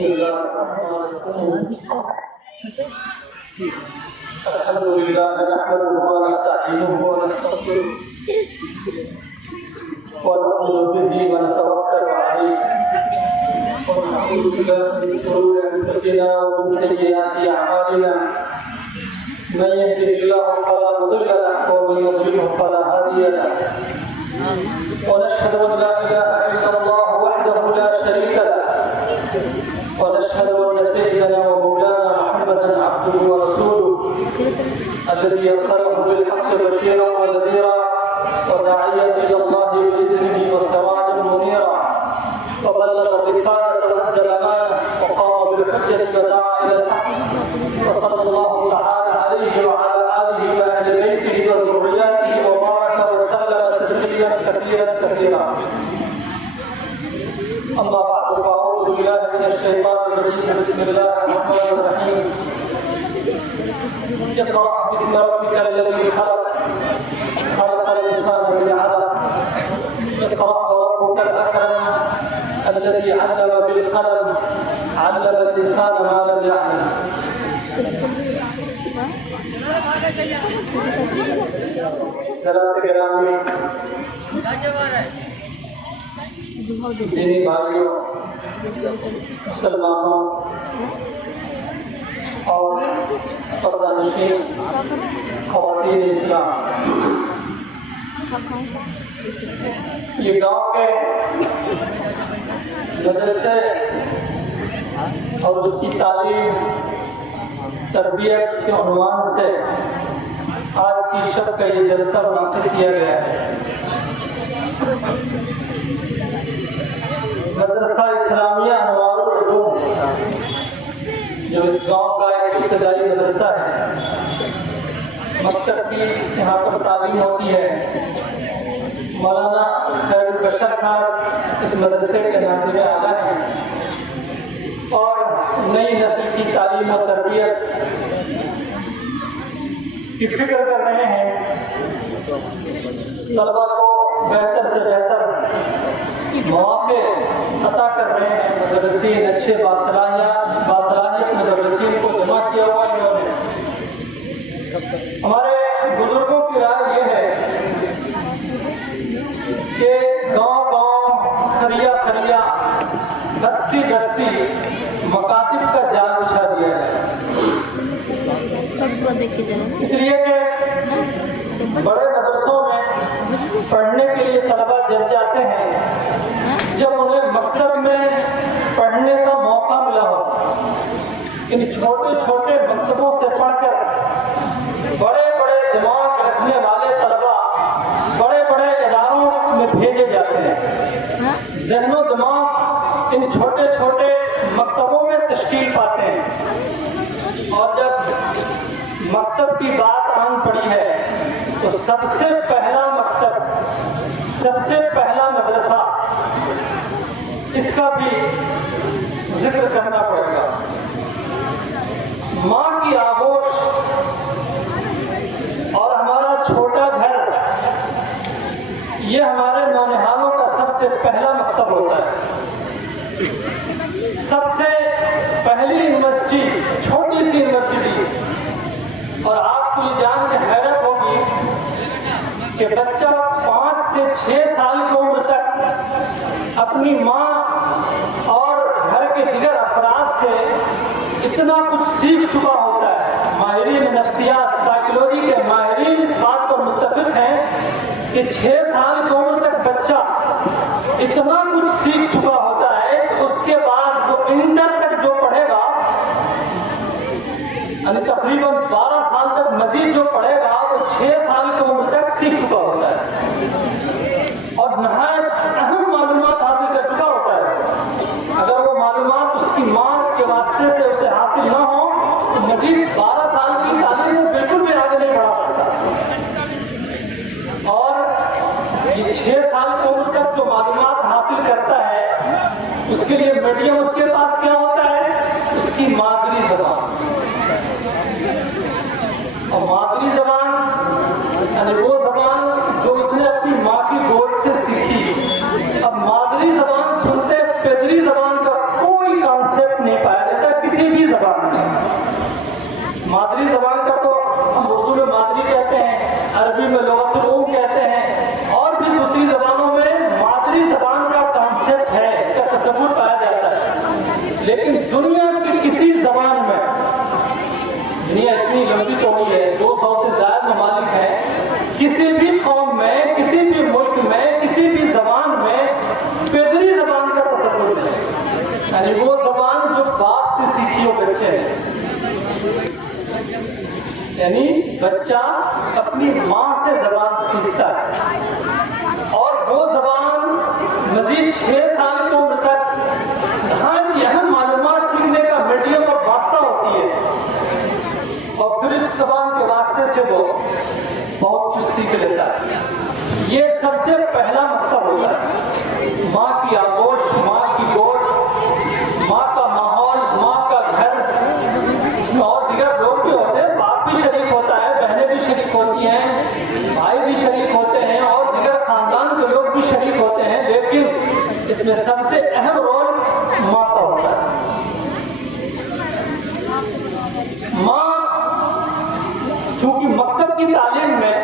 الله الرحمن الرحيم الحمد لله نحمده ونستعينه ونستغفره ونؤمن به ونتوكل عليه ونعوذ بالله من شرور انفسنا ومن سيئات اعمالنا من يهده الله فلا مضل له ومن يضلله فلا هادي له ونشهد ان لا اله الا الله وحده لا شريك له ونشهد ان سيدنا ومولانا محمدا عبده ورسوله الذي ارسله بالحق بشيرا ونذيرا وداعيا الى الله باذنه وسراجا منيرا وبلغ الرساله وادى الامانه وقام بالحجه ودعا الى الحق وصلى الله تعالى عليه وعلى اله واهل بيته وذرياته وبارك وسلم تسليما كثيرا كثيرا. اما بعد فاعوذ بالله من الشيطان الرجيم بسم الله الرحمن الرحيم. اقرأ باسم ربك الذي خلق خلق الانسان من علق اقرأ وربك الاكرم الذي علم بالقلم علم الانسان ما لم يعلم. حضرات گرامی دینی بھائیوں مسلمانوں اور پردہ نشین خواتین اسلام، یہ گاؤں کے مدرسے اور اس کی تعلیم تربیت کے عنوان سے آج کی شب کا یہ جلسہ منعقد کیا گیا ہے. مدرسہ اسلامیہ انوار العلوم جو اس گاؤں کا ایک ابتدائی مدرسہ ہے، مکتب کی یہاں پر تعلیم ہوتی ہے. مولانا خیر البشر صاحب اس مدرسے کے ناظر اعلیٰ ہیں اور نئی نسل کی تعلیم و تربیت کی فکر کر رہے ہیں. طلبا کو بہتر سے بہتر مواقع عطا کر رہے ہیں. مدرسین اچھے باصلاحیت مدرسین کو جمع کیا ہوا انہوں نے. ہمارے بزرگوں کی رائے یہ ہے کہ گاؤں گاؤں خریا خریا بستی بستی مکاتب کا جال بچھا دیا جائے، اس لیے کہ بڑے مدرسوں میں پڑھنے کے لیے طلبا جب جاتے ہیں جب انہیں مکتب میں پڑھنے کا موقع ملا ہو. ان چھوٹے چھوٹے مکتبوں سے پڑھ کر بڑے بڑے دماغ رکھنے والے طلبا بڑے بڑے اداروں میں بھیجے جاتے ہیں. ذہن و دماغ ان چھوٹے چھوٹے مکتبوں میں تشکیل پاتے ہیں اور جب مکتب کی بات آن پڑی ہے تو سب سے پہلا مکتب، سب سے پہلا مدرسہ، اس کا بھی ذکر کرنا پڑے گا. ماں کی آغوش اور ہمارا چھوٹا گھر، یہ ہمارے نونہالوں کا سب سے پہلا مکتب ہوتا ہے. سب سے پہلی یونیورسٹی چھوٹی سی یونیورسٹی. اور آپ کو یہ جان کے حیرت ہوگی کہ بچہ 5 سے 6 سال کی عمر تک اپنی ماں اور گھر کے دیگر افراد سے اتنا کچھ سیکھ چکا ہوتا ہے. ماہرین نفسیات سائیکولوجی کے ماہرین اس بات پر متفق ہیں کہ 6 سال کی عمر تک بچہ اتنا کچھ سیکھ چکا ہوتا ہے کہ اس کے بعد وہ انٹر تک جو پڑھے گا، یعنی تقریباً 12 سال تک مزید جو پڑھے گا وہ 6 سال کی عمر تک سیکھ چکا ہوتا ہے اور نہایت اہم معلومات حاصل کر چکا ہوتا ہے. اگر وہ معلومات اس کی ماں کے واسطے سے اسے حاصل نہ ہو تو مزید 12 سال کی تعلیم میں بالکل بھی آگے نہیں بڑھا پاتا. اور یہ 6 سال کی عمر تک جو معلومات حاصل کرتا ہے اس کے لیے میڈیم اس کے پاس کیا ہوتا ہے؟ اس کی مادری زبان. اور مادری زبان یعنی وہ زبان جو اس نے اپنی ماں کی گود سے سیکھی. اب مادری زبان سنتے پیدری زبان کا کوئی کانسیپٹ نہیں زبان میں. مادری زبان کا تو ہم اردو میں مادری کہتے ہیں، عربی میں لغت العلوم کہتے ہیں، اور بھی دوسری زبانوں میں مادری زبان کا کانسیپٹ ہے، اس کا تصور پایا جاتا ہے. لیکن دنیا کی کسی زبان میں، دنیا اتنی لمبی چوڑی ہے، 200 سے زائد ممالک ہیں، کسی بھی قوم میں، کسی بھی ملک میں، کسی بھی زبان میں فطری زبان کا تصور ہے. یعنی وہ زبان جو باپ سے سیکھی ہو بچے ہیں. یعنی بچہ اپنی ماں سے زبان سیکھتا ہے، اور وہ زبان مزید 6 سال کی عمر تک جہاں کی اہم معلومات سیکھنے کا میڈیم اور واسطہ ہوتی ہے، اور پھر اس زبان کے واسطے سے وہ بہت کچھ سیکھ لیتا ہے. یہ سب سے پہلا مکتب ہوتا ہے. ماں کی آغوش، ماں کی گود، ماں کا ماحول، ماں کا گھر، اس میں اور دیگر لوگ بھی ہوتے ہیں، باپ بھی شریک ہوتا ہے، بہنیں بھی شریک ہوتی ہیں، بھائی بھی شریک ہوتے ہیں، اور دیگر خاندان کے لوگ بھی شریک ہوتے ہیں، لیکن اس میں سب سے اہم رول ماں کا ہوتا ہے. ماں چونکہ مکتب کی تعلیم میں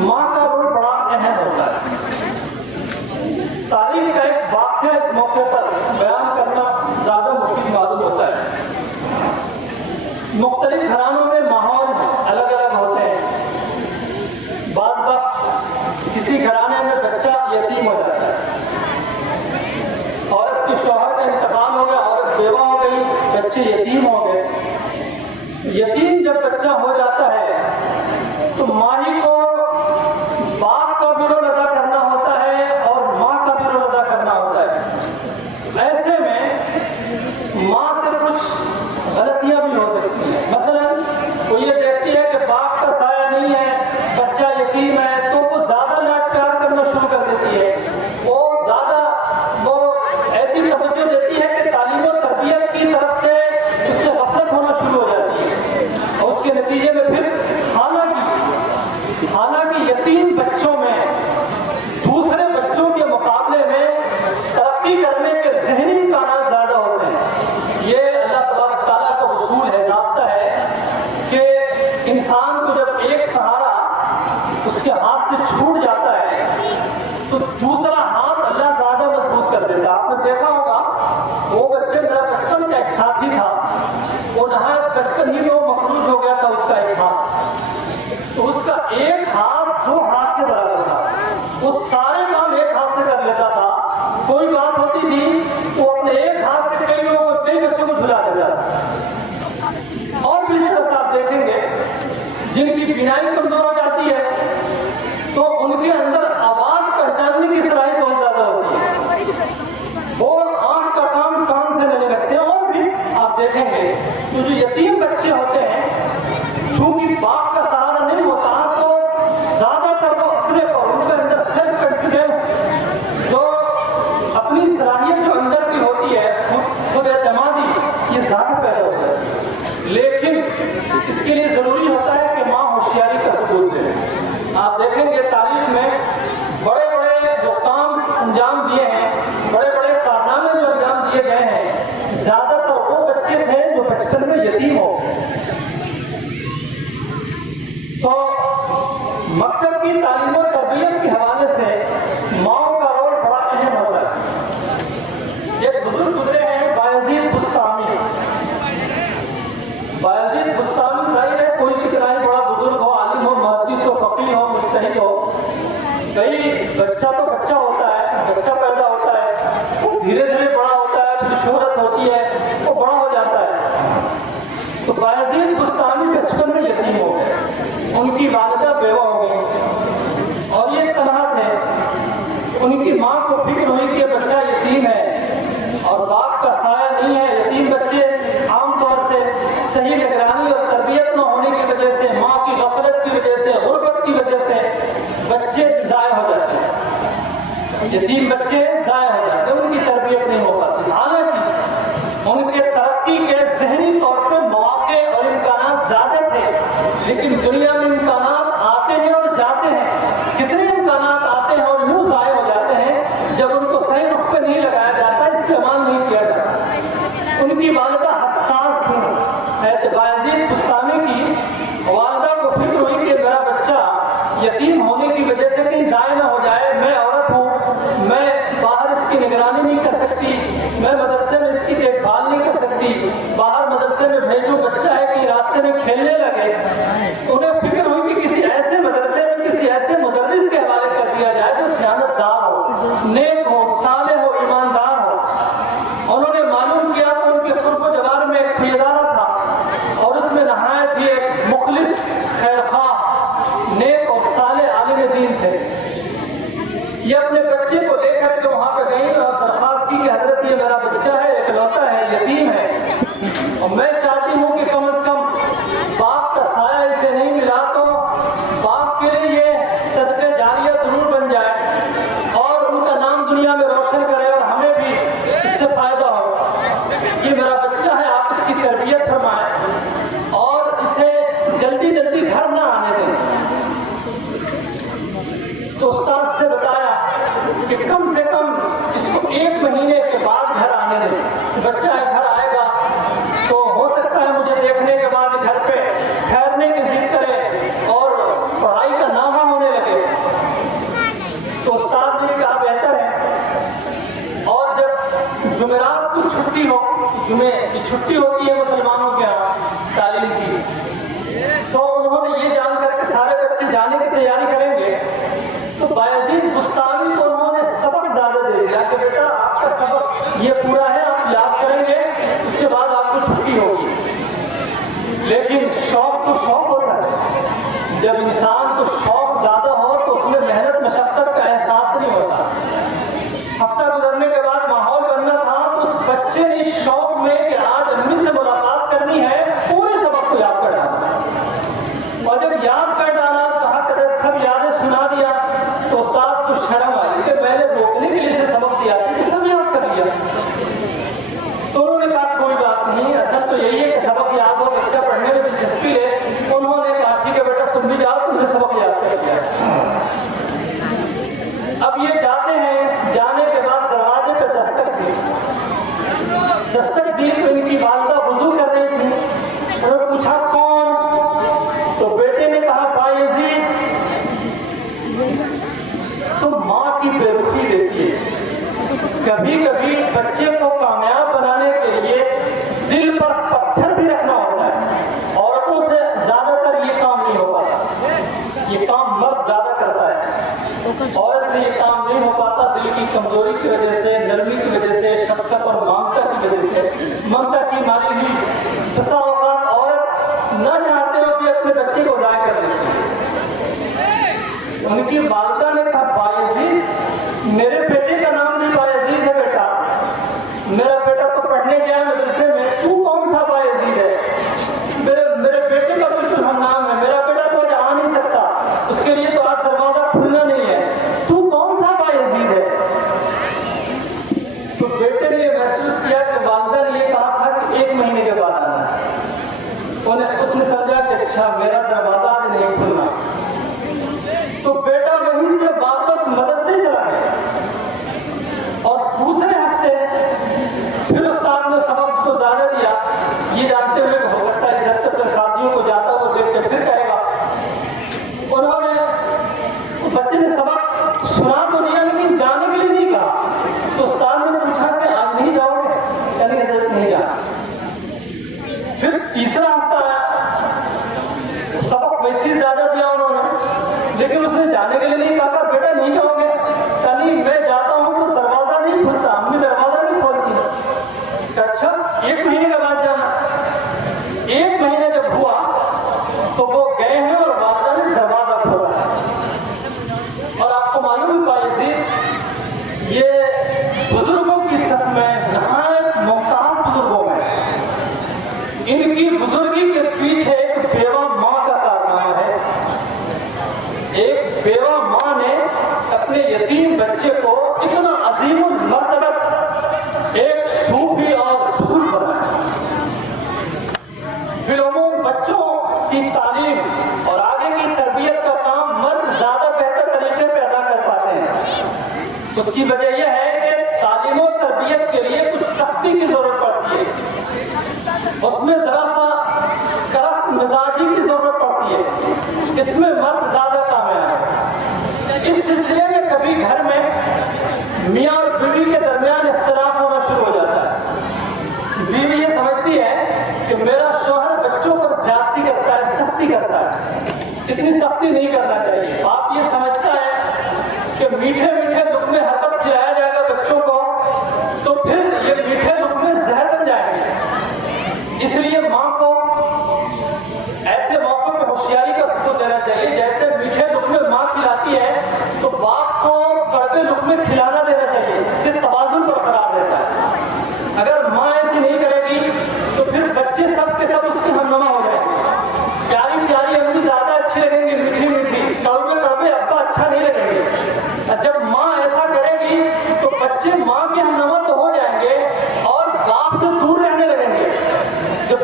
ماں کا رول بڑا اہم ہوتا ہے. تاریخ کا ایک واقعہ اس موقع پر بیان کرنا زیادہ مفید معلوم ہوتا ہے. مختلف گھرانوں میں ماحول الگ الگ ہوتے ہیں. بعض وقت کسی گھرانے میں بچہ یتیم ہو جاتا ہے، عورت کے شوہر کا انتقال ہو گیا، عورت بیوہ ہو گئی، بچے یتیم ہو گئے. یتیم جب بچہ ہو جاتا ہے تو ماں کو باپ کا بھی رول ادا کرنا ہوتا ہے اور ماں کا بھی رول ادا کرنا ہوتا ہے. ایسے میں ماں سے کچھ غلطیاں بھی ہو سکتی ہیں. مثلا وہ یہ دیکھتی ہے کہ باپ کا سایہ نہیں ہے، بچہ یتیم ہے، تو وہ زیادہ لاڈ پیار کرنا شروع کر دیتی ہے. وہ ایسی توجہ دیتی ہے کہ تعلیم و تربیت کی طرف سے اس سے غفلت ہونا شروع ہو جاتی ہے، اور اس کے نتیجے میں پھر حالانکہ یتیم بچوں میں دوسرے بچوں کے مقابلے میں ترقی کرنے کے ذہنی امکانات زیادہ ہوتے ہیں. یہ اللہ تبارک تعالیٰ کا اصول ہے، ضابطہ ہے کہ انسان کو جب ایک سہارا اس کے ہاتھ سے چھوٹ جاتا ہے تو دوسرا ہاتھ اللہ زیادہ مضبوط کر دیتا ہے. آپ نے دیکھا ہوگا وہ بچے، میرا بچپن کا ایک ساتھی تھا، وہ نہایت بچپن ہی میں مفلوج ہو گیا تھا اس کا ایک ہاتھ، تو اس کا ایک ہاتھ 2 ہاتھ کے برابر تھا. وہ سارے کام ایک ہاتھ سے کر لیتا تھا. کوئی بات ہوتی تھی تو اپنے ایک ہاتھ سے کئی بچوں کو جھلا دیتا تھا. اور بھی طرح آپ دیکھیں گے جن کی بینائی کمزور ہو جاتی ہے تو ان کے اندر آواز پہچاننے کی صلاحیت بہت زیادہ ہوتی ہے، اور آنکھ کا کام کان سے لینے لگتے ہیں. اور بھی آپ دیکھیں گے تو جو یتیم بچے ہوتے ہیں، چونکہ باپ کا سہارا نہیں ہوتا تو زیادہ تر وہ اپنے پر، ان کے اندر سیلف کانفیڈنس، جو اپنی صلاحیت جو اندر کی ہوتی ہے، خود اعتمادی، یہ زیادہ پیدا ہوتا ہے. لیکن اس کے لیے ضروری ہوتا ہے کہ ماں ہوشیاری کا ثبوت دے. آپ دیکھیں گے تاریخ میں بڑے بڑے جو کام انجام دیے ہیں، بڑے بڑے کارنامے جو انجام دیے گئے ہیں، زیادہ تر وہ بچے تھے جو بچپن میں یتیم ہو. تو مکتب کی تعلیم و تربیت کے حوالے سے ماں کا رول بڑا اہم ہوتا ہے. ایک بزرگ گزرے ہیں بایزید بستامی. بایزید بستامی ظاہر ہے کوئی کتنا ہی بڑا بزرگ ہو، عالم ہو، محدث ہو، فقیہ ہو، مجتہد ہو، کئی بچہ تو بچہ ہوتا ہے، بچہ پیدا ہوتا ہے، وہ دھیرے دھیرے بڑا ہوتا ہے، پھر شہرت ہوتی ہے، وہ بڑا ہو جاتا ہے. تو بایزید بستامی بچپن میں یتیم ہو گئے. ان کی والدہ بیوہ ہو گئی اور یہ تنہا تھے. ان کی ماں کو فکر ہوئی کہ بچہ یتیم ہے اور باپ کا سایہ نہیں ہے. یتیم بچے عام طور سے صحیح نگرانی اور تربیت نہ ہونے کی وجہ سے، ماں کی غفلت کی وجہ سے، غربت کی وجہ سے بچے ضائع ہو جاتے ہیں. یتیم بچے ضائع ہو جاتے ہیں، ان کی تربیت نہیں ہو پاتی. حالانکہ ان کے ترقی کے ذہنی طور پہ مواقع اور امکانات زیادہ تھے، لیکن دنیا میں امکانات آتے ہیں اور جاتے ہیں. کتنے امکانات آتے ہیں اور یوں ضائع ہو جاتے ہیں جب ان کو صحیح رخ پہ نہیں لگایا جاتا، استعمال نہیں کیا جاتا. ان کی والدہ حساس تھی، इकलौता है, यतीम है, और मैं चाहती हूँ कि कम से कम बाप का साया इसे नहीं मिला तो बाप के लिए ये सदके जारिया जरूर बन जाए और उनका नाम दुनिया में रोशन करे और हमें भी इससे फायदा हो। ये मेरा बच्चा है, आप इसकी तरबियत फरमाएं और इसे जल्दी जल्दी घर ना आने दें। तो उस्ताद से बताया कि कम से कम इसको 1 महीने के बाद घर आने दें। बच्चा घर आएगा तो हो सकता है मुझे देखने के बाद घर पे ठहरने की जिद करे और पढ़ाई का नामा होने लगे। तो उस्ताद ने कहा बेहतर है। और जब जुमेरात को छुट्टी हो, जुमे की छुट्टी होती है मुसलमानों के यहाँ तालीम की, तो उन्होंने ये जानकर के सारे बच्चे जाने की तैयारी करेंगे तो बायजीद बुस्तामी को उन्होंने सबक ज्यादा दे दिया कि बेटा आपका सबक ये पूरा है, आप याद करेंगे, उसके बाद आपको छुट्टी होगी। लेकिन शौक तो शौक होता है, जब इंसान को शौक ज्यादा हो तो उसमें मेहनत मशक्कत का एहसास नहीं होता। हफ्ता गुजरने के बाद माहौल बनना था तो उस बच्चे ने इस शौक में कि आज अम्मी से मुलाकात करनी है पूरे सबक को याद कर डाला। और जब याद कर डाला तो कहा सब यादें सुना दिया तो उस्ताद को शर्म आई कि मैंने रोकने के लिए सबक दिया कि सब याद कर लिया। तो उन्होंने कहा कोई बात नहीं, असल तो यही है कि सबक याद हो, बच्चा पढ़ने में दिलचस्पी है। उन्होंने कहा ठीक है बेटा तुम भी जाओ, तुमने सबक याद कर लिया। अब ये जाते हैं, जाने के बाद दरवाजे पर दस्तक दी तो इनकी वालिदा वुजू कर रही थी। उन्होंने पूछा कौन? तो बेटे ने कहा बायजीद। तो माँ की बेरुखी देती है। कभी कभी बच्चे को कामयाब बनाने के लिए दिल पर पत्थर भी रखना होता है। औरतों से ज्यादातर ये काम नहीं हो पाता, ये काम मर्द ज्यादा करता है। औरत से ये काम नहीं हो पाता दिल की कमजोरी की वजह से, नरमी की वजह से, शफकत और ममता की वजह से, ममता की मारी हुई बसा औकात औरत न चाहते हो कि अपने बच्चे को गाय कर देती। उनकी वालिदा ने कहा बायजीद, मेरे बेटे का नाम भी बायजीद है बेटा, मेरा बेटा तो पढ़ने गया मदरसे में, तू कौन सा बायजीद है? मेरे बेटे का बिल्कुल हम नाम है, मेरा बेटा तो आज आ नहीं सकता, उसके लिए तो आज दरवाजा खुलना नहीं है, तू कौन सा बायजीद है? तो बेटे ने महसूस किया कि वालिदा ने ये कहा था कि 1 महीने के बाद आना। उसने समझा कि अच्छा मेरा दरवाजा आज नहीं खुलना। तो बेटा वहीं से वापस मदरसे चला गया और दूसरे हफ्ते फिर उस्ताद ने सबक को ज्यादा दिया, ये जानते हुए हो सकता है इस हफ्ते अपने साथियों को जाता हुआ देख के फिर कहेगा। उन्होंने बच्चे ने सबक सुना तो दिया लेकिन जाने के लिए नहीं कहा। तो उस्ताद ने पूछा कि आज नहीं जाओगे? कहने की जरूरत नहीं जा। फिर तीसरा हफ्ता आया, सबक वैसे ही ज्यादा दिया उन्होंने, लेकिन उसने जाने के लिए नहीं कहा। बेटा नहीं जाओगे? कहीं मैं जाता हूँ तो दरवाजा नहीं खुलता, अम्मी दरवाजा नहीं खोलती। अच्छा 1 महीने के बाद जाना। 1 महीने जब हुआ तो वो गए हैं और वालिदा ने दरवाजा खोला। और आपको मालूम है बायजीद ये बुजुर्गों की सफ में नहायत मुमताज बुजुर्गों में, इनकी बुजुर्गी के पीछे एक बेवा माँ का कारनामा है। एक बेवा माँ ने अपने यतीम बच्चे को इतना अजीमुल मर्तबत एक सूफी और बुजुर्ग बनाया। बिलुमूम बच्चों की तालीम और आगे की तरबियत का काम मर्द ज्यादा बेहतर तरीके पे अदा कर पाते हैं। उसकी वजह यह है कि तालीम और तरबियत के लिए कुछ सख्ती की जरूरत पड़ती है, उसमें जरा सा करक मिजाजी की जरूरत पड़ती है, इसमें मर्द ज्यादा कामयाब है। इस सिलसिले में कभी घर में मियाँ और बीवी के दरमियान इख्तिलाफ होना शुरू हो जाता है। बीवी ये समझती है कि मेरा शौहर बच्चों पर ज्यादती करता है, सख्ती करता है, इतनी सख्ती नहीं करना चाहिए। आप ये समझता है कि मीठे मीठे लुक़्मे हक़ खिलाया जाएगा बच्चों को तो फिर ये मीठे लुक़्मे जहर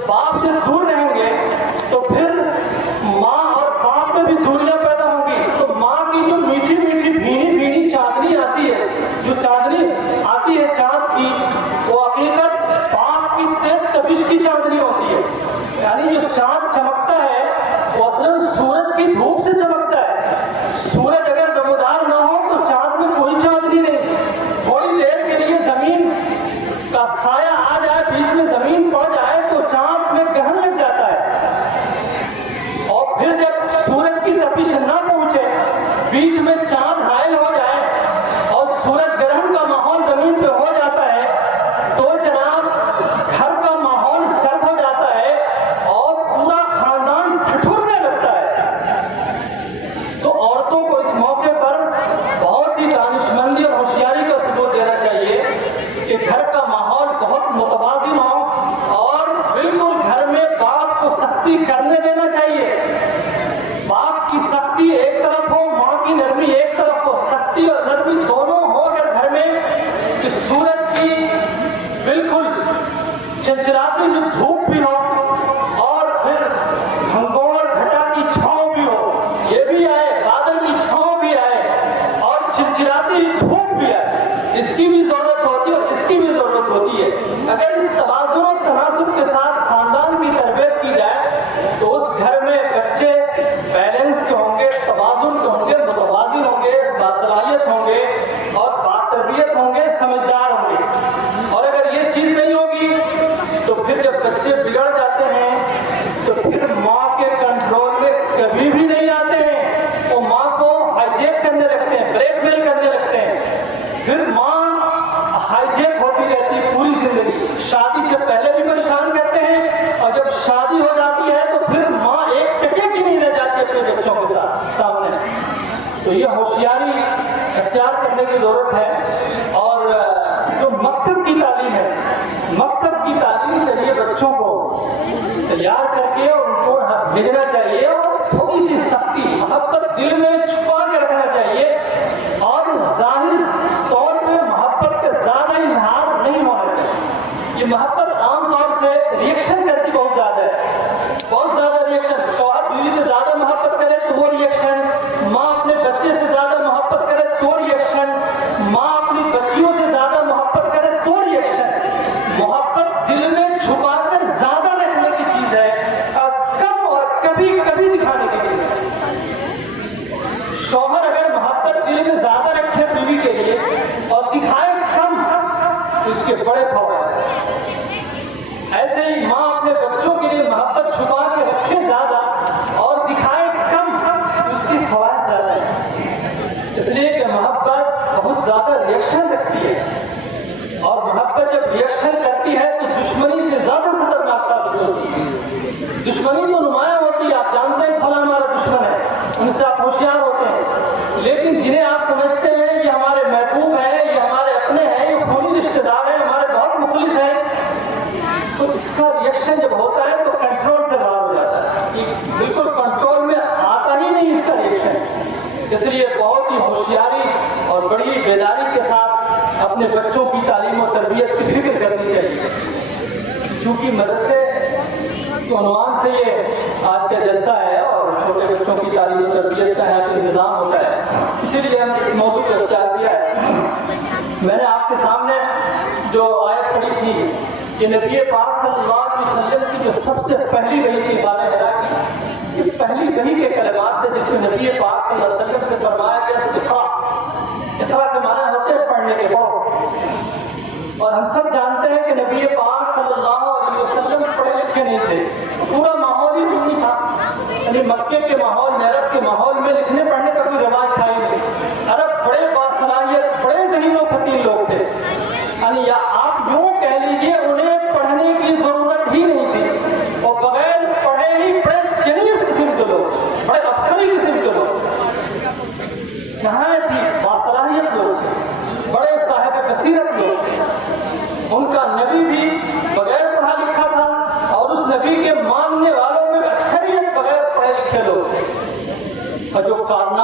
बाप से दूर रहेंगे तो फिर माँ और बाप में भी दूरियां पैदा होंगी। तो माँ की जो मीठी मीठी भीनी भीनी चांदनी आती है, जो चांदनी आती है चांद की, वो हकीकत बाप की तेज तबिश की चांदनी होती है। यानी जो चांद चमकता है वो असल सूरज की धूप से चमकता है। सूरज अगर नमदार ना हो तो चांद में कोई चांदनी नहीं। थोड़ी देर के लिए जमीन का साया आ जाए, बीच में जमीन पड़ जाए तो चांद में ग्रहण लग जाता है। और फिर जब सूरज की तपिश न पहुंचे, बीच में चांद घायल हो जाए और सूरज ग्रहण का माहौल जमीन पे हो जाता है, तो जनाब घर का माहौल सर्द हो जाता है और पूरा खानदान ठिठुरने लगता है। तो औरतों को इस मौके पर बहुत ही दानिशमंदी और होशियारी का सबूत देना चाहिए कि घर का माहौल बहुत मुतवाज़िन हो और बिल्कुल घर में बाप को सख्ती करने देना चाहिए। बाप की सख्ती एक तरफ हो, माँ की नरमी एक तरफ हो। सख्ती और नरमी दोनों हो अगर घर में, कि सूरज की बिल्कुल चिलचिलाती जो धूप भी हो और फिर घंघोर घटा की छाँव भी हो, ये भी आए, बादल की छाँव भी आए और चिलचिलाती धूप भी आए, इसकी भी जरूरत होती है और इसकी भी जरूरत होती है। अगर इस तवाज़ुन और तनासुब के साथ खानदान की तरबियत की जाए तो उस घर में बच्चे बैलेंस के होंगे, तवाज़ुन के होंगे, मुतवाज़िन होंगे, बासलाहियत होंगे और बातरबियत होंगे, समझदार होंगे। और अगर ये चीज़ नहीं होगी तो फिर जब बच्चे बिगड़ जाते हैं तो फिर माँ के कंट्रोल में कभी भी नहीं आते हैं। वो माँ को हाईजेक करने लगते हैं, ब्रेकमेल करने लगते हैं। फिर माँ हाईजेक होती रहती है पूरी जिंदगी। शादी से पहले भी परेशान करते हैं और जब शादी हो जाती है तो फिर माँ एक टके की नहीं रह जाती अपने बच्चों के सामने। तो ये होशियारी अख्तियार करने की जरूरत है। और जो मकतब की तालीम है, मकतब की तालीम के लिए बच्चों को तैयार करके और उनको भेजना चाहिए और थोड़ी सी सख्ती मोहब्बत दिल में छुपा के रखना चाहिए और जाहिर तौर पे मोहब्बत का ज्यादा इजहार नहीं होना चाहिए। ये मोहब्बत आमतौर से रिएक्शन करती बहुत ज्यादा है, बहुत ज्यादा रिएक्शन। शौहर बीवी से ज्यादा मोहब्बत करे तो वो रिएक्शन, माँ अपने बच्चे से ज्यादा मोहब्बत करे तो रिएक्शन, माँ अपनी बच्चियों से ज्यादा मोहब्बत करे तो रिएक्शन। मोहब्बत दिल में छुपा कर ज्यादा रखने की चीज है और कम और कभी कभी दिखाने की चीज है। शौहर अगर मोहब्बत दिल में ज्यादा रखे बीवी के लिए और दिखाए कम तो इसके बड़े फवायद। ऐसे ही माँ अपने बच्चों के लिए मोहब्बत छुपा के रखे ज्यादा और दिखाए कम तो इसकी फवायद ज्यादा है। इसलिए कि मोहब्बत बहुत ज्यादा रिएक्शन रखती है और मोहब्बत जब रिएक्शन करती है तो दुश्मनी से ज्यादा खतरनाक साबित होती है। दुश्मनी तो नुमाया होती है, आप जानते हैं फला हमारा दुश्मन है, उनसे आप होशियार होते हैं। लेकिन जिन्हें आप समझते हैं ये हमारे महबूब हैं, ये हमारे अपने हैं, ये खूनी रिश्तेदार हैं, हमारे बहुत मुखलिस हैं, तो इसका रिएक्शन जब होता है तो कंट्रोल से बाहर हो जाता है, बिल्कुल कंट्रोल में आता ही नहीं इसका रिएक्शन। इसलिए बहुत ही होशियारी और बड़ी बेदारी के साथ अपने बच्चों की तालीम और तरबियत की फिक्र करनी चाहिए। चूँकि मदरसे के उन्वान से ये आज का जलसा है और छोटे बच्चों की तालीम और तरबियत का यहाँ पे इंतजाम होता है, इसीलिए हमने इस मौजूद पर विचार किया है। मैंने आपके सामने जो आयत पढ़ी थी कि नबी पाक सल्लल्लाहु अलैहि वसल्लम की जो सबसे पहली वही थी बारे हिरा की, ये पहली वही के कलमात थे जिसमें नबी पाक सल्लल्लाहु अलैहि वसल्लम से फरमाया गया इक़रा के माना होते हैं पढ़ने के बाद। और हम सब जानते हैं कि नबी पाक सल्लल्लाहु अलैहि वसल्लम पढ़े लिखे नहीं थे, पूरा माहौल ही नहीं था। यानी मक्के के माहौल, नरब के माहौल में लिखने पढ़ने का कोई रवाज था ही नहीं। अरब बड़े बासलाहियत, बड़े ज़हीन व फकीर लोग थे। यानी या आप यूँ कह लीजिए उन्हें पढ़ने की जरूरत ही नहीं थी और बगैर पढ़े ही बड़े जलीस किस्म के लोग, बड़े अफसरी किस्म के लोग कहाँ थी, बासलाहियत लोग थे, बड़े साहिब बसीरत लोग थे। उनका नबी भी बगैर पढ़ा लिखा था और उस नबी के मानने वालों में अक्सरियत बगैर पढ़े लिखे लोग थे। और जो कारनामे